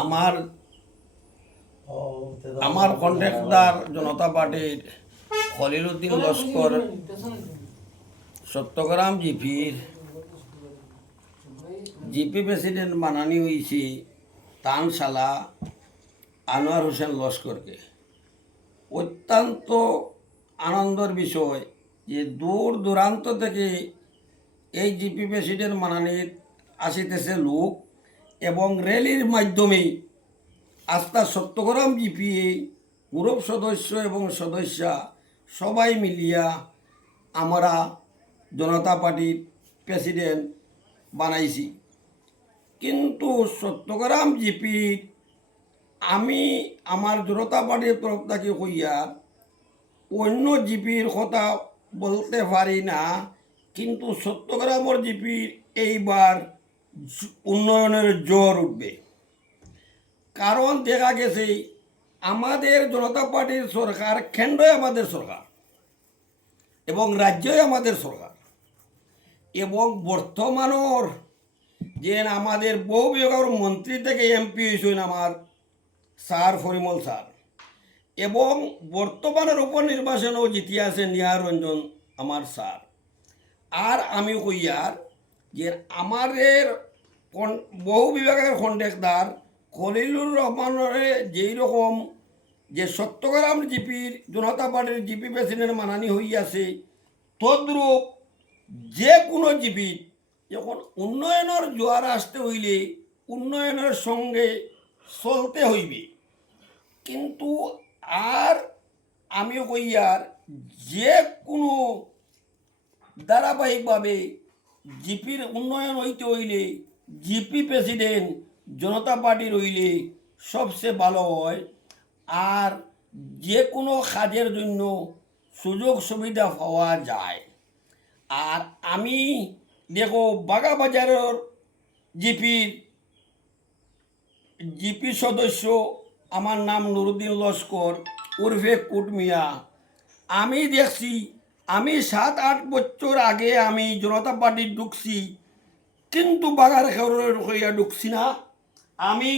আমার আমার কন্ট্রাক্টর জনতা পার্টির খলিলুদ্দিন লস্কর সত্যগ্রাম জিপির জিপি প্রেসিডেন্ট মানানি হয়েছে তানশালা আনোয়ার হোসেন লস্করকে। অত্যন্ত আনন্দের বিষয় যে দূর দূরান্ত থেকে এই জিপি প্রেসিডেন্ট মানানির আসিতেছে লোক। এবং র্যালির মাধ্যমে আস্থা সত্যগ্রাম জিপিএ গ্রুপ সদস্য এবং সদস্যা সবাই মিলিয়া আমরা জনতা পার্টির প্রেসিডেন্ট বানাইছি। কিন্তু সত্যগ্রাম জিপির আমি আমার জনতা পার্টির তরফ থেকে কইয়া অন্য জিপির কথা বলতে পারি না, কিন্তু সত্যগ্রামের জিপির এইবার উন্নয়নের জ্বর উঠবে। কারণ দেখা গেছে, আমাদের জনতা পার্টির সরকার, কেন্দ্রই আমাদের সরকার এবং রাজ্যই আমাদের সরকার। এবং বর্তমানের যে আমাদের বহু বিভাগের মন্ত্রী থেকে এমপি হয়েছেন আমার স্যার ফরিমল স্যার। এবং বর্তমানের উপনির্বাচনেও জিতিয়া আছে নিহার রঞ্জন আমার স্যার। আর আমি কইয়ার যে আমাদের বহু বিভাগের কন্ট্রাক্টর খলিলুর রহমানের যেই রকম যে সত্যগ্রাম জিপির, জনতা পার্টির জিপি প্রেসিডেন্ট মানানি হইয়াছে, তদ্রূপ যে কোনো জিপি যখন উন্নয়নের জোয়ার আসতে হইলে উন্নয়নের সঙ্গে চলতে হইবে। কিন্তু আর আমিও কইয়ার যে কোনো ধারাবাহিকভাবে জিপির উন্নয়ন হইতে হইলে জিপি প্রেসিডেন্ট, জনতা পার্টির হইলে সবচেয়ে ভালো হয়। আর যে কোনো কাজের জন্য সুযোগ সুবিধা পাওয়া যায়। আর আমি দেখো বাগাবাজারের জিপির, জিপি সদস্য আমার নাম নুরুদ্দিন লস্কর, উর্ফে কুটমিয়া। আমি দেখছি আমি সাত আট বছর আগে আমি জনতা পার্টি ঢুকছি, কিন্তু বাগার খেউরের হইয়া ঢুকছি না। আমি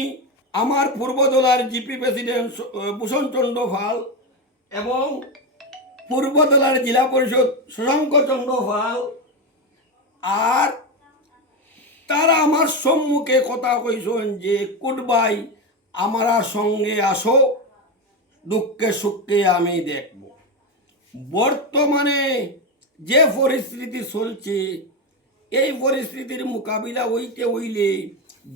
আমার পূর্বদলার জিপি প্রেসিডেন্ট ভূষণ চন্দ্র পাল এবং পূর্বদলার জেলা পরিষদ শশাঙ্ক চন্দ্র পাল আর তারা আমার সম্মুখে কথা কইছেন যে কুটবাই আমরা সঙ্গে আসো, দুঃখে সুখকে আমি দেখব। বর্তমানে যে পরিস্থিতি চলছে এই পরিস্থিতির মোকাবিলা হইতে হইলে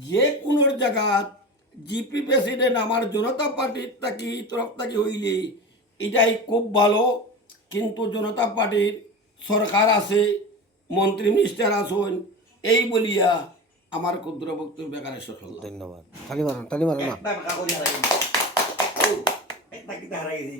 যে কোনো জায়গাত জিপি প্রেসিডেন্ট আমার জনতা পার্টির থাকি তরফ থাকি হইলে এটাই খুব ভালো। কিন্তু জনতা পার্টির সরকার আছে মন্ত্রী মিনিস্টার আছেন এই বলিয়া আমার ক্ষুদ্র বক্তব্য বেকারে সফল ধন্যবাদ।